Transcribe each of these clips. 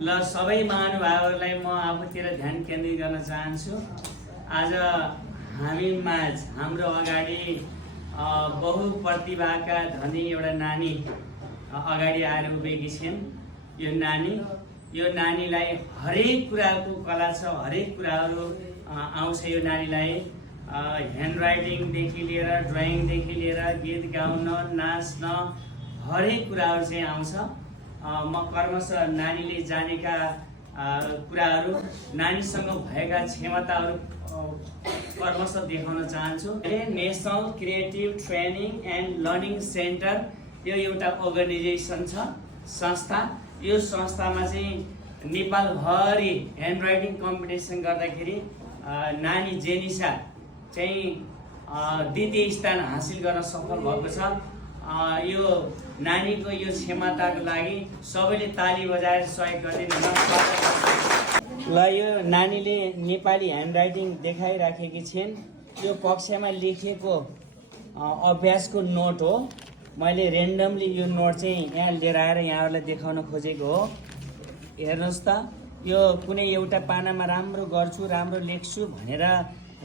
ल सबै महानुभावहरूलाई म आफूतिर ध्यान केन्द्रित गर्न चाहन्छु। आज हामी माझ हाम्रो अगाडि बहुप्रतिभाका धनी एउटा नानी अगाडि आएर उभिएकी छिन्। यो नानीलाई हरेक कुराको कला छ, हरेक कुराहरू आउँछ। यो नानीलाई ह्यान्ड राइटिङदेखि लिएर ड्रइङदेखि लिएर गीत गाउन नाच्न हरेक कुराहरू चाहिँ आउँछ। म कर्मशः नानीले जानेका कुराहरू, नानीसँग भएका क्षमताहरू कर्मशः देखाउन चाहन्छु। National creative training and learning centre यो एउटा अर्गनाइजेसन छ, संस्था। यो संस्थामा चाहिँ नेपालभरि ह्यान्ड राइटिङ कम्पिटिसन गर्दाखेरि नानी जेनिसा चाहिँ द्वितीय स्थान हासिल गर्न सफल भएको छ। यो नानीको यो क्षमताको लागि सबैले ताली बजाएर सहयोग गरिदिनु। ल यो नानीले नेपाली ह्यान्ड राइटिङ देखाइराखेकी छिन्। यो कक्षामा लेखिएको अभ्यासको नोट हो। मैले रेन्डमली यो नोट चाहिँ यहाँ लिएर आएर यहाँहरूलाई देखाउन खोजेको हो। हेर्नुहोस् त, यो कुनै एउटा पानामा राम्रो गर्छु, राम्रो लेख्छु भनेर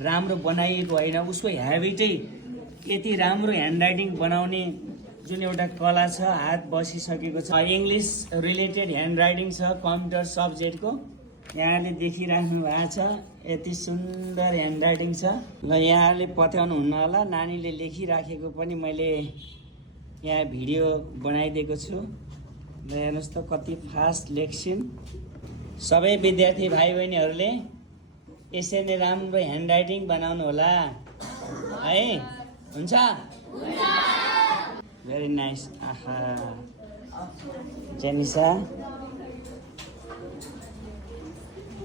राम्रो बनाइएको होइन। उसको ह्याबिटै यति राम्रो ह्यान्ड राइटिङ बनाउने जुन एउटा कला छ, हात बसिसकेको छ। इङ्ग्लिस रिलेटेड ह्यान्ड राइटिङ छ कम्प्युटर सब्जेक्टको, यहाँले देखिराख्नु भएको छ। यति सुन्दर ह्यान्ड राइटिङ छ। ल यहाँले पत्याउनु हुन्न होला, नानीले लेखिराखेको पनि मैले यहाँ भिडियो बनाइदिएको छु। ल हेर्नुहोस् त कति फास्ट लेख्छिन्। सबै विद्यार्थी भाइ बहिनीहरूले यसरी नै राम्रो ह्यान्ड राइटिङ बनाउनु होला है। हुन्छ? Very nice. आहा जेनिसा,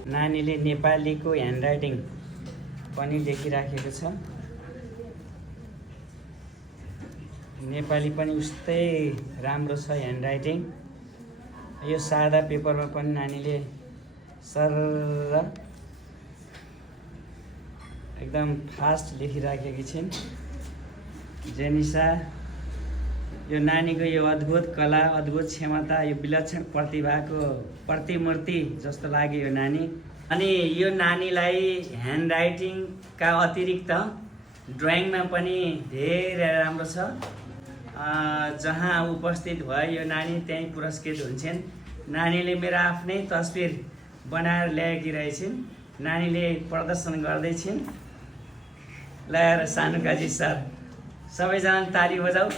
नानीले नेपालीको ह्यान्ड राइटिङ पनि लेखिराखेको छ। नेपाली पनि उस्तै राम्रो छ ह्यान्ड राइटिङ। यो सादा पेपरमा पनि नानीले सरर एकदम फास्ट लेखिराखेकी छिन्। जेनिसा, यो नानीको यो अद्भुत कला, अद्भुत क्षमता, यो विलक्षण प्रतिभाको प्रतिमूर्ति जस्तो लाग्यो यो नानी। अनि यो नानीलाई ह्यान्ड राइटिङका अतिरिक्त ड्रइङमा पनि धेरै राम्रो छ। जहाँ उपस्थित भयो यो नानी त्यहीँ पुरस्कृत हुन्छन्। नानीले मेरो आफ्नै तस्बिर बनाएर ल्याएकी रहेछन्। नानीले प्रदर्शन गर्दैछिन्। ल सानुकाजी सर, सबैजना ताली बजाऊ।